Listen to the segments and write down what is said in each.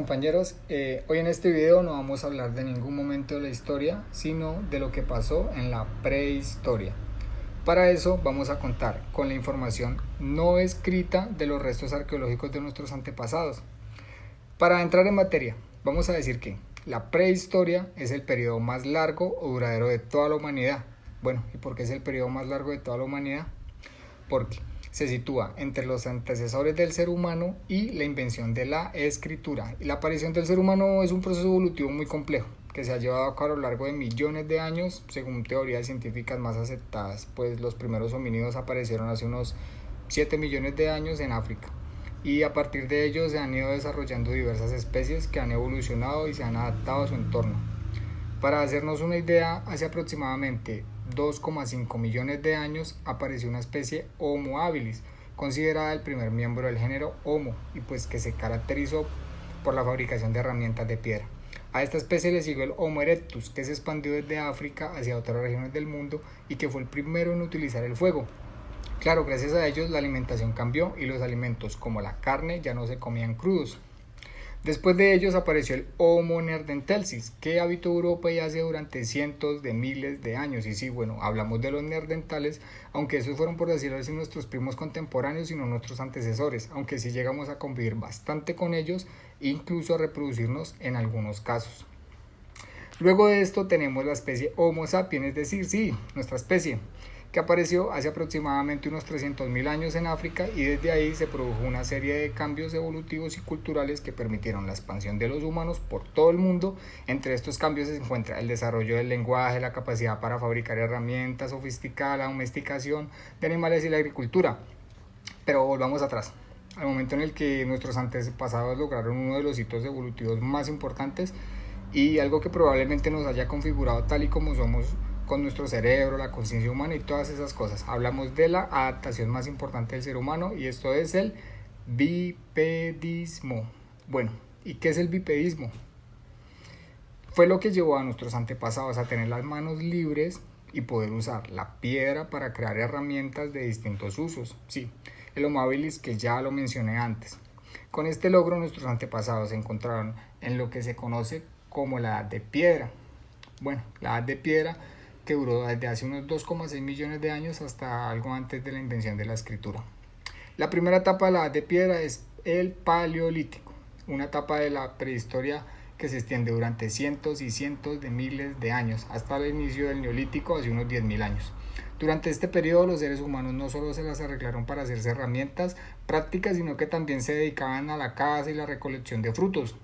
Compañeros, hoy en este video no vamos a hablar de ningún momento de la historia, sino de lo que pasó en la prehistoria. Para eso vamos a contar con la información no escrita de los restos arqueológicos de nuestros antepasados. Para entrar en materia, vamos a decir que la prehistoria es el periodo más largo o duradero de toda la humanidad. Bueno, ¿y por qué es el periodo más largo de toda la humanidad? Porque se sitúa entre los antecesores del ser humano y la invención de la escritura. Y la aparición del ser humano es un proceso evolutivo muy complejo que se ha llevado a cabo a lo largo de millones de años, según teorías científicas más aceptadas, pues los primeros homínidos aparecieron hace unos 7 millones de años en África. Y a partir de ellos se han ido desarrollando diversas especies que han evolucionado y se han adaptado a su entorno. Para hacernos una idea, hace aproximadamente 2,5 millones de años apareció una especie Homo habilis, considerada el primer miembro del género Homo y pues que se caracterizó por la fabricación de herramientas de piedra. A esta especie le siguió el Homo erectus, que se expandió desde África hacia otras regiones del mundo y que fue el primero en utilizar el fuego. Claro, gracias a ellos la alimentación cambió y los alimentos como la carne ya no se comían crudos. Después de ellos apareció el Homo neanderthalensis, que habitó Europa y Asia durante cientos de miles de años. Y sí, bueno, hablamos de los neandertales, aunque esos fueron, por decirlo así, nuestros primos contemporáneos y no nuestros antecesores, aunque sí llegamos a convivir bastante con ellos, incluso a reproducirnos en algunos casos. Luego de esto tenemos la especie Homo sapiens, es decir, sí, nuestra especie, que apareció hace aproximadamente unos 300.000 años en África y desde ahí se produjo una serie de cambios evolutivos y culturales que permitieron la expansión de los humanos por todo el mundo. Entre estos cambios se encuentra el desarrollo del lenguaje, la capacidad para fabricar herramientas sofisticadas, la domesticación de animales y la agricultura. Pero volvamos atrás, al momento en el que nuestros antepasados lograron uno de los hitos evolutivos más importantes y algo que probablemente nos haya configurado tal y como somos con nuestro cerebro, la conciencia humana y todas esas cosas. Hablamos de la adaptación más importante del ser humano y esto es el bipedismo. Bueno, ¿y qué es el bipedismo? Fue lo que llevó a nuestros antepasados a tener las manos libres y poder usar la piedra para crear herramientas de distintos usos. Sí, el Homo habilis que ya lo mencioné antes. Con este logro nuestros antepasados se encontraron en lo que se conoce como la edad de piedra. Bueno, la edad de piedra que duró desde hace unos 2,6 millones de años hasta algo antes de la invención de la escritura. La primera etapa de la edad de piedra es el paleolítico, una etapa de la prehistoria que se extiende durante cientos y cientos de miles de años hasta el inicio del neolítico hace unos 10.000 años. Durante este periodo los seres humanos no solo se las arreglaron para hacerse herramientas prácticas, sino que también se dedicaban a la caza y la recolección de frutos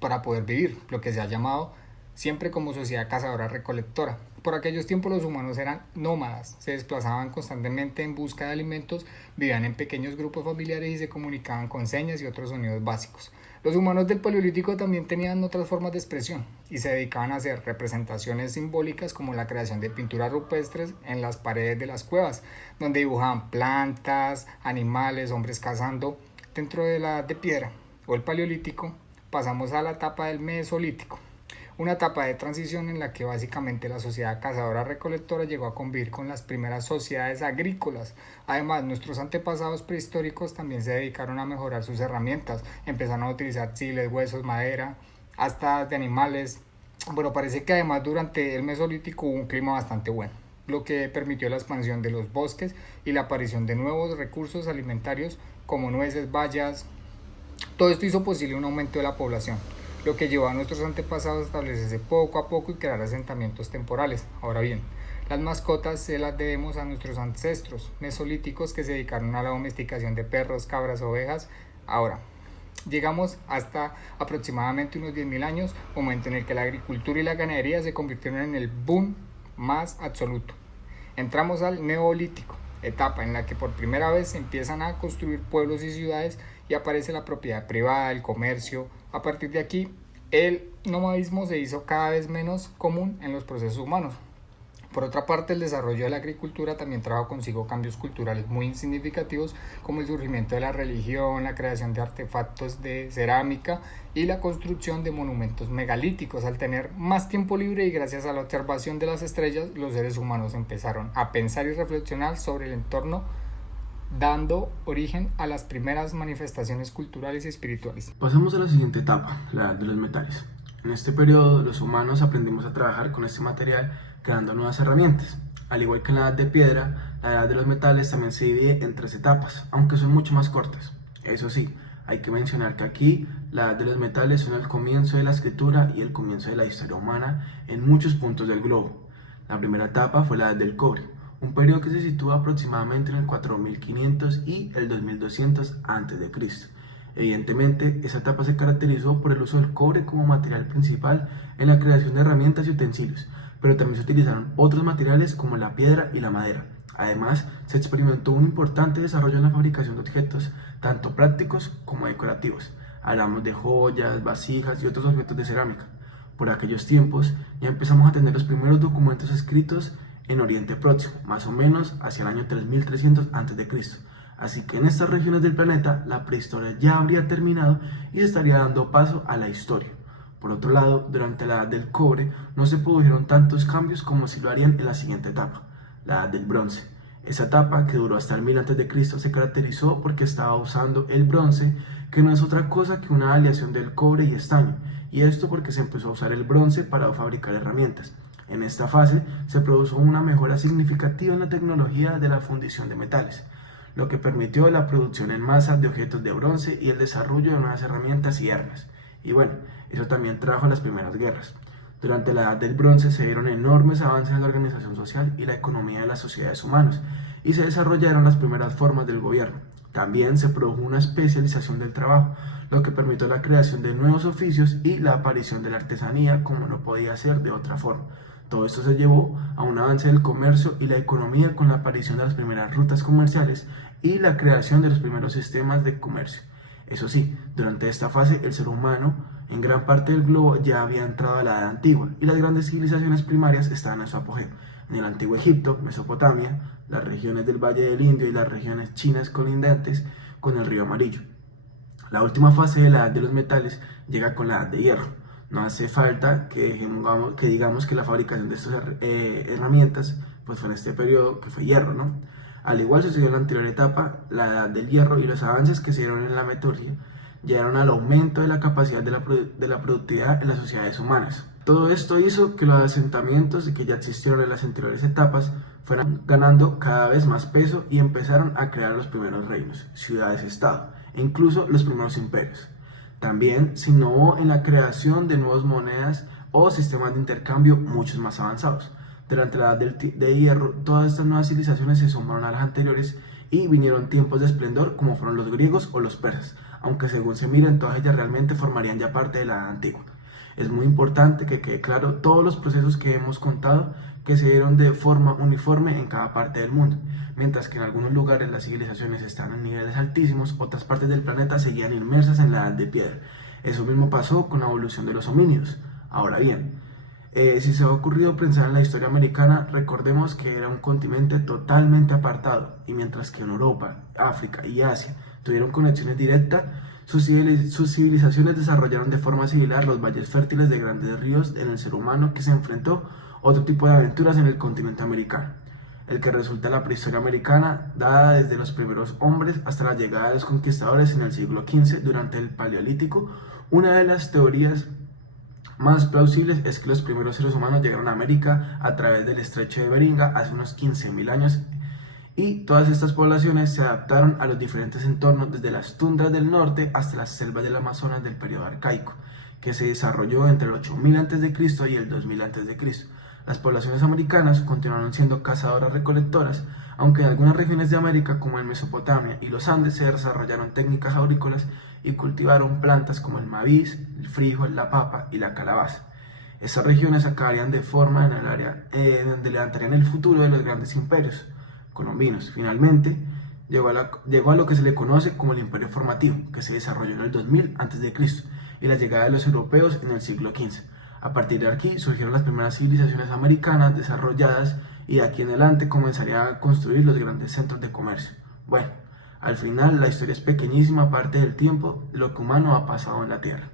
para poder vivir, lo que se ha llamado siempre como sociedad cazadora-recolectora. Por aquellos tiempos los humanos eran nómadas, se desplazaban constantemente en busca de alimentos, vivían en pequeños grupos familiares y se comunicaban con señas y otros sonidos básicos. Los humanos del Paleolítico también tenían otras formas de expresión y se dedicaban a hacer representaciones simbólicas como la creación de pinturas rupestres en las paredes de las cuevas, donde dibujaban plantas, animales, hombres cazando. Dentro de la edad de piedra o el Paleolítico pasamos a la etapa del Mesolítico, una etapa de transición en la que básicamente la sociedad cazadora-recolectora llegó a convivir con las primeras sociedades agrícolas. Además, nuestros antepasados prehistóricos también se dedicaron a mejorar sus herramientas, empezaron a utilizar chiles, huesos, madera, astas de animales. Bueno, parece que además durante el Mesolítico hubo un clima bastante bueno, lo que permitió la expansión de los bosques y la aparición de nuevos recursos alimentarios como nueces, bayas. Todo esto hizo posible un aumento de la población, lo que llevó a nuestros antepasados a establecerse poco a poco y crear asentamientos temporales. Ahora bien, las mascotas se las debemos a nuestros ancestros mesolíticos que se dedicaron a la domesticación de perros, cabras, ovejas. Ahora, llegamos hasta aproximadamente unos 10.000 años, momento en el que la agricultura y la ganadería se convirtieron en el boom más absoluto. Entramos al Neolítico, etapa en la que por primera vez se empiezan a construir pueblos y ciudades y aparece la propiedad privada, el comercio. A partir de aquí, el nomadismo se hizo cada vez menos común en los procesos humanos. Por otra parte, el desarrollo de la agricultura también trajo consigo cambios culturales muy significativos, como el surgimiento de la religión, la creación de artefactos de cerámica y la construcción de monumentos megalíticos. Al tener más tiempo libre y gracias a la observación de las estrellas, los seres humanos empezaron a pensar y reflexionar sobre el entorno dando origen a las primeras manifestaciones culturales y espirituales. Pasamos a la siguiente etapa, la edad de los metales. En este periodo, los humanos aprendimos a trabajar con este material creando nuevas herramientas. Al igual que en la edad de piedra, la edad de los metales también se divide en 3 etapas, aunque son mucho más cortas. Eso sí, hay que mencionar que aquí la edad de los metales son el comienzo de la escritura y el comienzo de la historia humana en muchos puntos del globo. La primera etapa fue la edad del cobre, un periodo que se sitúa aproximadamente en el 4500 y el 2200 a.C. Evidentemente, esa etapa se caracterizó por el uso del cobre como material principal en la creación de herramientas y utensilios, pero también se utilizaron otros materiales como la piedra y la madera. Además, se experimentó un importante desarrollo en la fabricación de objetos, tanto prácticos como decorativos. Hablamos de joyas, vasijas y otros objetos de cerámica. Por aquellos tiempos, ya empezamos a tener los primeros documentos escritos en Oriente Próximo, más o menos hacia el año 3300 a.C. Así que en estas regiones del planeta la prehistoria ya habría terminado y se estaría dando paso a la historia. Por otro lado, durante la edad del cobre no se produjeron tantos cambios como si lo harían en la siguiente etapa, la edad del bronce. Esa etapa, que duró hasta el 1000 a.C., se caracterizó porque estaba usando el bronce, que no es otra cosa que una aleación del cobre y estaño, y esto porque se empezó a usar el bronce para fabricar herramientas. En esta fase se produjo una mejora significativa en la tecnología de la fundición de metales, lo que permitió la producción en masa de objetos de bronce y el desarrollo de nuevas herramientas y armas. Y bueno, eso también trajo las primeras guerras. Durante la edad del bronce se dieron enormes avances en la organización social y la economía de las sociedades humanas, y se desarrollaron las primeras formas del gobierno. También se produjo una especialización del trabajo, lo que permitió la creación de nuevos oficios y la aparición de la artesanía como no podía ser de otra forma. Todo esto se llevó a un avance del comercio y la economía con la aparición de las primeras rutas comerciales y la creación de los primeros sistemas de comercio. Eso sí, durante esta fase el ser humano en gran parte del globo ya había entrado a la edad antigua y las grandes civilizaciones primarias estaban en su apogeo. En el antiguo Egipto, Mesopotamia, las regiones del Valle del Indio y las regiones chinas colindantes con el río Amarillo. La última fase de la edad de los metales llega con la edad de hierro. No hace falta que digamos que la fabricación de estas herramientas pues fue en este periodo que fue hierro, ¿no? Al igual sucedió en la anterior etapa, la edad del hierro, y los avances que se dieron en la metalurgia llevaron al aumento de la capacidad de la productividad en las sociedades humanas. Todo esto hizo que los asentamientos que ya existieron en las anteriores etapas fueran ganando cada vez más peso y empezaron a crear los primeros reinos, ciudades-estado e incluso los primeros imperios. También se innovó en la creación de nuevas monedas o sistemas de intercambio muchos más avanzados. Durante la edad de hierro, todas estas nuevas civilizaciones se sumaron a las anteriores y vinieron tiempos de esplendor como fueron los griegos o los persas, aunque según se miren todas ellas realmente formarían ya parte de la edad antigua. Es muy importante que quede claro todos los procesos que hemos contado que se dieron de forma uniforme en cada parte del mundo. Mientras que en algunos lugares las civilizaciones están en niveles altísimos, otras partes del planeta seguían inmersas en la edad de piedra. Eso mismo pasó con la evolución de los homínidos. Ahora bien, si se ha ocurrido pensar en la historia americana, recordemos que era un continente totalmente apartado, y mientras que en Europa, África y Asia tuvieron conexiones directas, sus civilizaciones desarrollaron de forma similar los valles fértiles de grandes ríos en el ser humano, que se enfrentó a otro tipo de aventuras en el continente americano. El que resulta la prehistoria americana, dada desde los primeros hombres hasta la llegada de los conquistadores en el siglo XV durante el Paleolítico. Una de las teorías más plausibles es que los primeros seres humanos llegaron a América a través del estrecho de Beringa hace unos 15.000 años, y todas estas poblaciones se adaptaron a los diferentes entornos desde las tundras del norte hasta las selvas del Amazonas del periodo arcaico, que se desarrolló entre el 8000 a.C. y el 2000 a.C. Las poblaciones americanas continuaron siendo cazadoras-recolectoras, aunque en algunas regiones de América, como en Mesopotamia y los Andes, se desarrollaron técnicas agrícolas y cultivaron plantas como el maíz, el frijol, la papa y la calabaza. Estas regiones acabarían de forma en el área donde levantarían el futuro de los grandes imperios colombinos. Finalmente, llegó a lo que se le conoce como el Imperio Formativo, que se desarrolló en el 2000 a.C. y la llegada de los europeos en el siglo XV. A partir de aquí surgieron las primeras civilizaciones americanas desarrolladas, y de aquí en adelante comenzarían a construir los grandes centros de comercio. Bueno, al final la historia es pequeñísima parte del tiempo de lo que humano ha pasado en la Tierra.